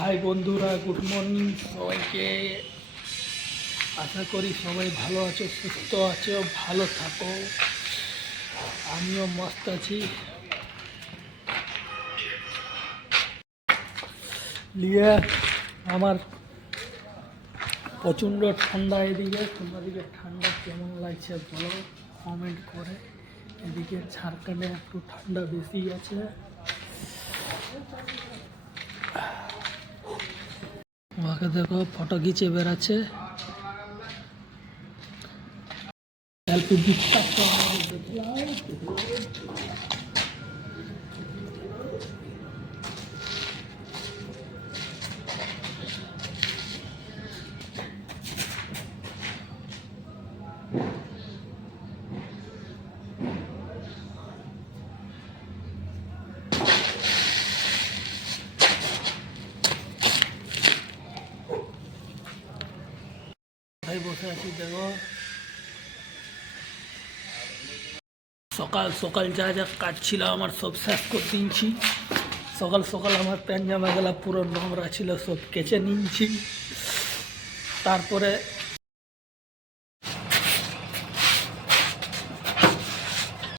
High বন্ধুরা, good morning সবাইকে। আশা করি সবাই ভালো আছো, সুস্থ আছো, ভালো থাকো। আমিও মস্ত আছি। নিয়ে আমার প্রচণ্ড ঠান্ডা এদিকে। তোমাদেরকে ঠান্ডা কেমন লাগছে বলো কমেন্ট করে। এদিকে ঝাড়খণ্ডে একটু ঠান্ডা বেশি আছে। ওকে দেখো ফটো খিচে বেড়াচ্ছে। সেলফি দিচ্ছে তো ভাই বসে আছি। দেখো সকাল সকাল যা যা কাজ ছিল আমার সব শেষ করে দিয়েছি। সকাল সকাল আমার প্যান্ট জামাগুলো পুরো নোংরা ছিল, সব কেচে নিয়েছি। তারপরে